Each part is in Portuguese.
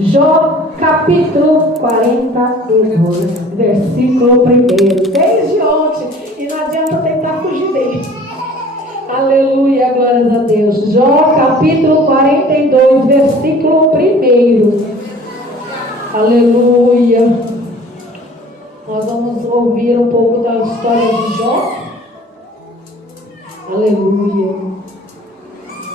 Jó capítulo 42, versículo 1. Desde ontem, e não adianta tentar fugir dele. Aleluia, glórias a Deus. Jó capítulo 42, versículo 1. Aleluia. Nós vamos ouvir um pouco da história de Jó. Aleluia.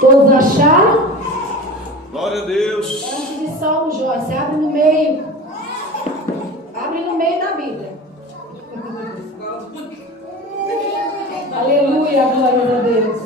Todos acharam? Glória a Deus. Antes de Salmo, Jó, você abre no meio. Abre no meio da Bíblia. Aleluia, glória a Deus.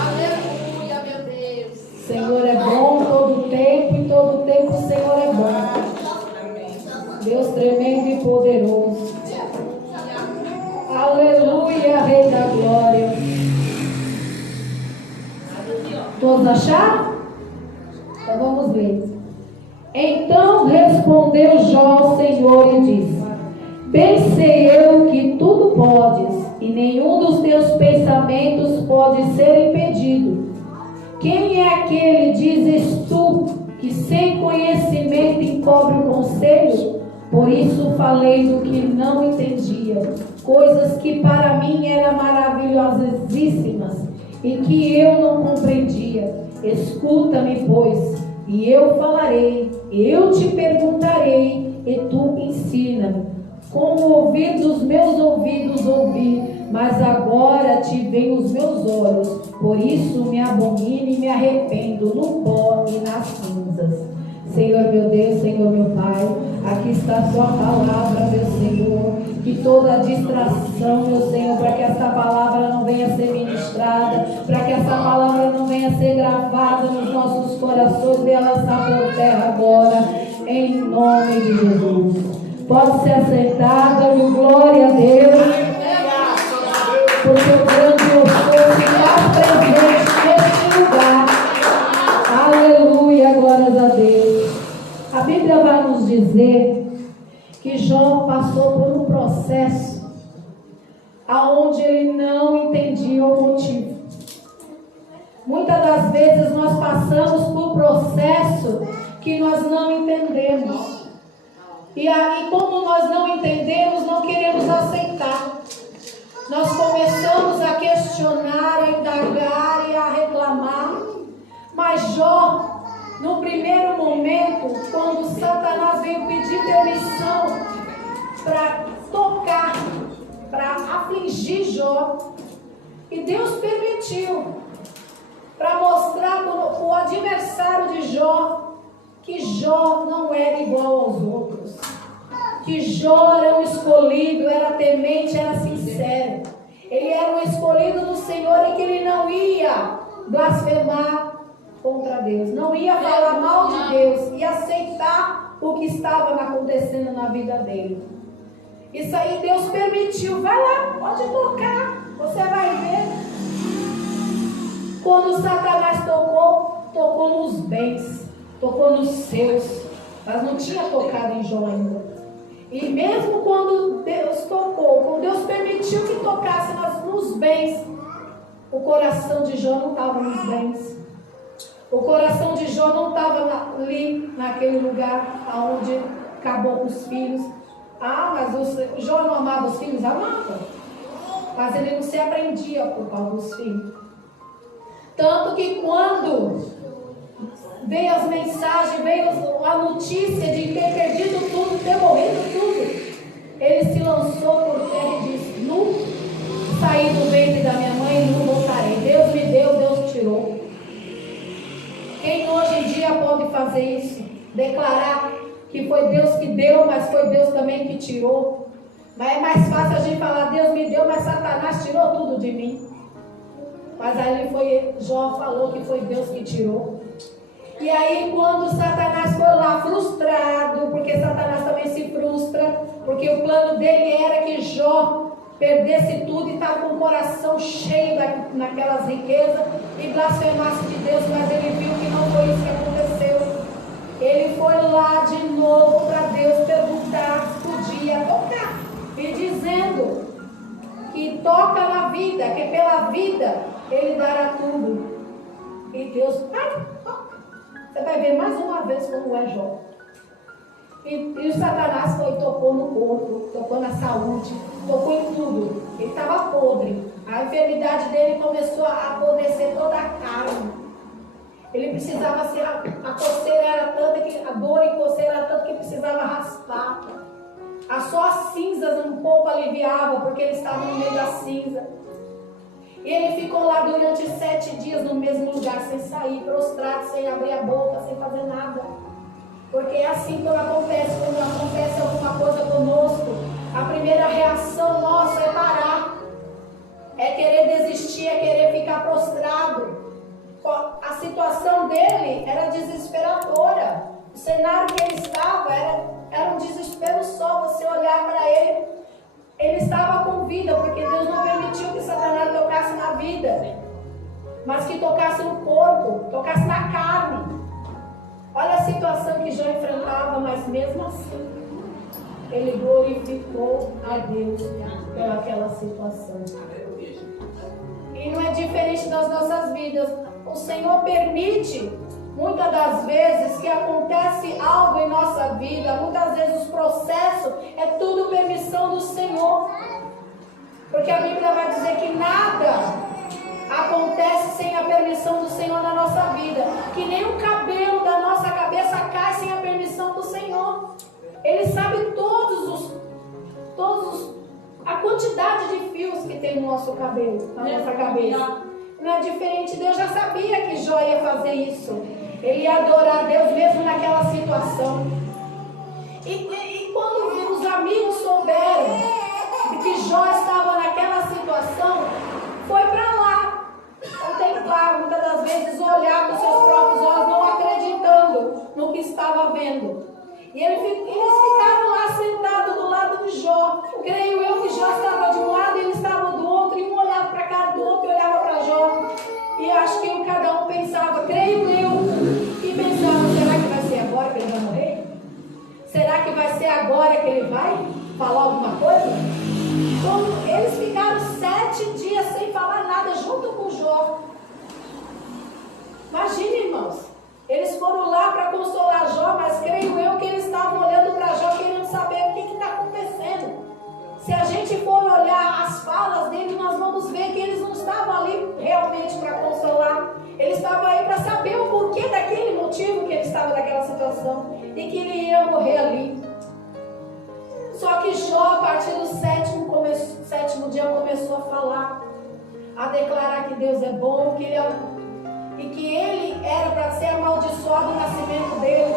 Aleluia, meu Deus. Senhor é bom todo tempo e todo tempo o Senhor é bom. Deus tremendo e poderoso. Aleluia, Rei da Glória. Todos acharam? Então vamos ler. Então respondeu Jó ao Senhor e disse: bem sei eu que tudo podes, e nenhum dos teus pensamentos pode ser impedido. Quem é aquele, dizes tu, que sem conhecimento encobre o conselho? Por isso falei do que não entendia, coisas que para mim eram maravilhosíssimas e que eu não compreendia. Escuta-me, pois, e eu falarei, eu te perguntarei, e tu ensina-me. Com o ouvir dos meus ouvidos ouvi, mas agora te veem os meus olhos. Por isso me abomino e me arrependo no pó e nas cinzas. Senhor meu Deus, Senhor meu Pai, aqui está a sua palavra, meu Senhor. Que toda distração, meu Senhor, para que essa palavra não venha ser ministrada, para que essa palavra não venha ser gravada nos nossos corações, venha lançar por terra agora, em nome de Jesus. Pode ser assentada, glória a Deus, porque o grande louvor está presente neste lugar. Aleluia, glórias a Deus. A Bíblia vai nos dizer que Jó passou por um processo aonde ele não entendia o motivo. Muitas das vezes nós passamos por processo que nós não entendemos. E aí, como nós não entendemos, não queremos aceitar. Nós começamos a questionar, a indagar e a reclamar. Mas Jó, no primeiro momento, quando Satanás veio pedir permissão para tocar, para afligir Jó, e Deus permitiu, para mostrar para o adversário de Jó que Jó não era igual aos outros, que Jó era um escolhido, era temente, era sincero. Ele era um escolhido do Senhor e que ele não ia blasfemar contra Deus, não ia falar mal de Deus e aceitar o que estava acontecendo na vida dele. Isso aí Deus permitiu. Vai lá, pode tocar, você vai ver. Quando Satanás tocou nos bens, tocou nos seus, mas não tinha tocado em Jó ainda. E mesmo quando Deus tocou, quando Deus permitiu que tocasse nos bens, o coração de Jó não estava nos bens. O coração de Jó não estava ali, naquele lugar onde acabou com os filhos. Mas o Jó não amava os filhos? Amava. Mas ele não se apreendia por causa dos filhos. Tanto que quando veio as mensagens, veio a notícia de ter perdido tudo, ter morrido tudo, ele se lançou por terra e disse: nu saí do ventre da minha mãe e não voltarei. Deus me deu, Deus tirou. Quem hoje em dia pode fazer isso? Declarar que foi Deus que deu, mas foi Deus também que tirou. Mas é mais fácil a gente falar: Deus me deu, mas Satanás tirou tudo de mim. Mas aí Jó falou que foi Deus que tirou. E aí quando Satanás foi lá frustrado, porque Satanás também se frustra, porque o plano dele era que Jó perdesse tudo e estava com o coração cheio naquelas riquezas e blasfemasse de Deus, mas ele viu que não foi isso que aconteceu. Ele foi lá de novo para Deus perguntar se podia tocar, e dizendo que toca na vida, que pela vida ele dará E Deus, você vai ver mais uma vez como é Jó. E o Satanás foi e tocou no corpo, tocou na saúde, tocou em tudo. Ele estava podre. A enfermidade dele começou a apodrecer toda a carne. Ele precisava ser, a coceira era tanta, a dor e coceira era tanta que precisava raspar. Só as cinzas um pouco aliviava, porque ele estava no meio da cinza. E ele ficou lá durante 7 dias no mesmo lugar, sem sair, prostrado, sem abrir a boca, sem fazer nada. Porque é assim que acontece, quando acontece alguma coisa conosco, a primeira reação nossa é parar, é querer desistir, é querer ficar prostrado. A situação dele era desesperadora, o cenário que ele estava era um desespero só. Você olhar para ele, ele estava com vida, porque Deus não permitiu que Satanás tocasse na vida, mas que tocasse no corpo, tocasse na carne. Olha a situação que Jó enfrentava, mas mesmo assim, ele glorificou a Deus pelaquela situação. E não é diferente das nossas vidas. O Senhor permite, muitas das vezes, que acontece algo em nossa vida. Muitas vezes os processos é tudo permissão do Senhor. Porque a Bíblia vai dizer que nada acontece sem a permissão do Senhor na nossa vida. Que nem o cabelo da nossa cabeça cai sem a permissão do Senhor. Ele sabe a quantidade de fios que tem no nosso cabelo, na nossa cabeça. Não é diferente. Deus já sabia que Jó ia fazer isso. Ele ia adorar a Deus mesmo naquela situação. E quando os amigos souberam que Jó estava naquela situação, foi para lá contemplar, muitas das vezes olhar com seus próprios olhos, não acreditando no que estava vendo. E eles ficaram lá sentados do lado de Jó. Creio eu que Jó estava de um lado e ele estava do outro, e um olhava para a cara do outro e olhava para Jó. E acho que cada um pensava, creio eu, e pensava, será que vai ser agora que ele vai morrer? Será que vai ser agora que ele vai falar alguma coisa? Então, eles ficaram 7 dias sem falar nada junto com Jó. Imagina, irmãos. Eles foram lá para consolar Jó, mas creio eu que eles estavam olhando para Jó, querendo saber o que está acontecendo. Se a gente for olhar as falas deles, nós vamos ver que eles não estavam ali realmente para consolar. Eles estavam aí para saber o porquê daquele motivo que ele estava naquela situação e que ele ia morrer ali. Só que Jó, a partir do 7º dia, começou a falar, a declarar que Deus é bom, e que ele era para ser amaldiçoado o nascimento dele.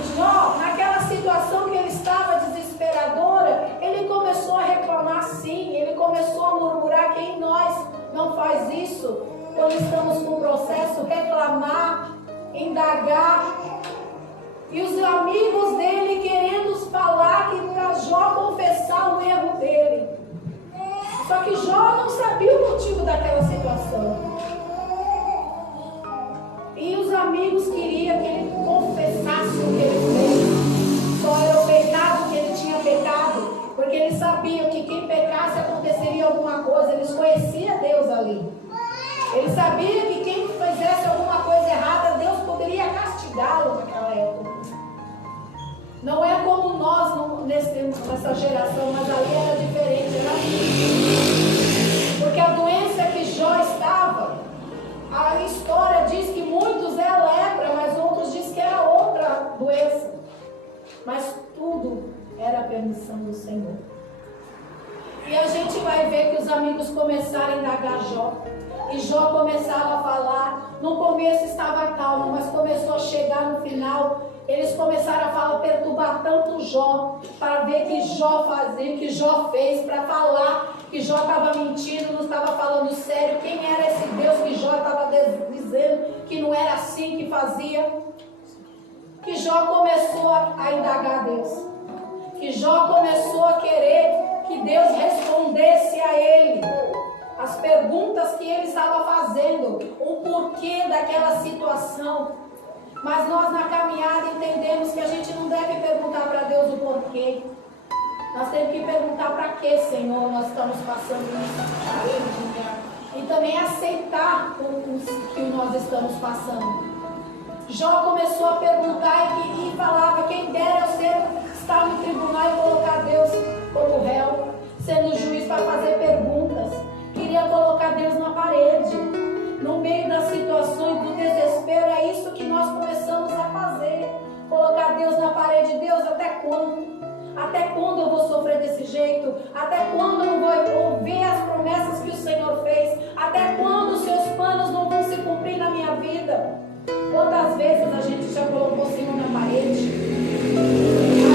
E Jó, naquela situação que ele estava desesperadora, ele começou a reclamar sim, ele começou a murmurar. Quem nós não faz isso quando estamos com o processo? Reclamar, indagar. E os amigos dele querendo falar que para Jó confessar o erro dele. Só que Jó não sabia o motivo daquela situação. E os amigos queriam que ele confessasse o que ele fez. Só era o pecado que ele tinha pecado. Porque eles sabiam que quem pecasse aconteceria alguma coisa. Eles conheciam Deus ali. Eles sabiam que quem fizesse alguma coisa errada, Deus poderia castigá-lo naquela época. Não é como nós nessa geração, mas ali era diferente. Era assim. Porque a doença que Jó estava, a história diz que muitos é lepra, mas outros diz que era outra doença. Mas tudo era a permissão do Senhor. E a gente vai ver que os amigos começaram a indagar Jó. E Jó começava a falar. No começo estava calmo, mas começou a chegar no final. Eles começaram a falar, perturbar tanto Jó, para ver que Jó fazia, que Jó fez, para falar que Jó estava mentindo, não estava falando sério. Quem era esse Deus que Jó estava dizendo que não era assim que fazia? Que Jó começou a indagar a Deus. Que Jó começou a querer que Deus respondesse a ele as perguntas que ele estava fazendo, o porquê daquela situação. Mas nós na caminhada entendemos que a gente não deve perguntar para Deus o porquê. Nós temos que perguntar para que, Senhor, nós estamos passando isso. e também aceitar o que nós estamos passando. Jó começou a perguntar e falava: quem dera eu estar no tribunal e colocar Deus como réu, sendo juiz para fazer perguntas. Queria colocar Deus na parede. No meio das situações do desespero, é isso que nós começamos a fazer. Colocar Deus na parede. Deus, até quando? Até quando eu vou sofrer desse jeito? Até quando eu não vou ouvir as promessas que o Senhor fez? Até quando os seus planos não vão se cumprir na minha vida? Quantas vezes a gente já colocou o Senhor na parede? A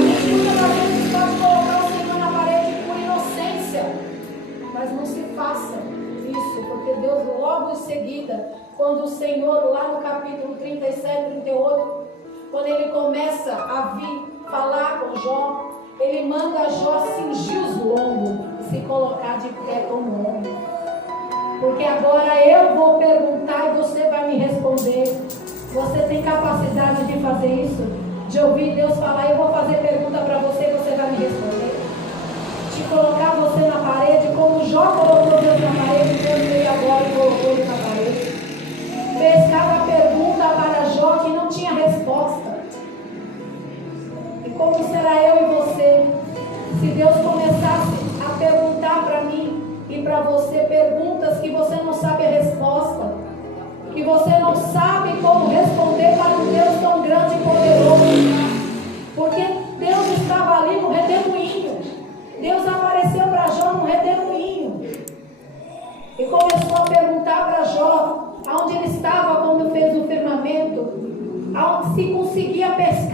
gente muitas vezes pode colocar o Senhor na parede por inocência, mas não se faça isso, porque Deus logo em seguida, quando o Senhor lá no capítulo 37, 38, quando ele começa a vir falar com Jó, ele manda Jó cingir os lombos e se colocar de pé como homem. Porque agora eu vou perguntar e você vai me responder. Você tem capacidade de fazer isso? De ouvir Deus falar, eu vou fazer pergunta para você e você vai me responder? De colocar você na parede, como Jó colocou Deus na parede, Deus veio agora e colocou ele na parede. Fez cada pergunta para Jó que não tinha resposta. E como será eu e você, se Deus começasse a perguntar para mim e para você perguntas que você não sabe a resposta, que você não sabe como responder para um Deus tão grande e poderoso? Porque Deus estava ali no redemoinho. Deus apareceu para Jó no redemoinho e começou a perguntar para Jó aonde ele estava quando fez o firmamento, aonde se conseguia pescar.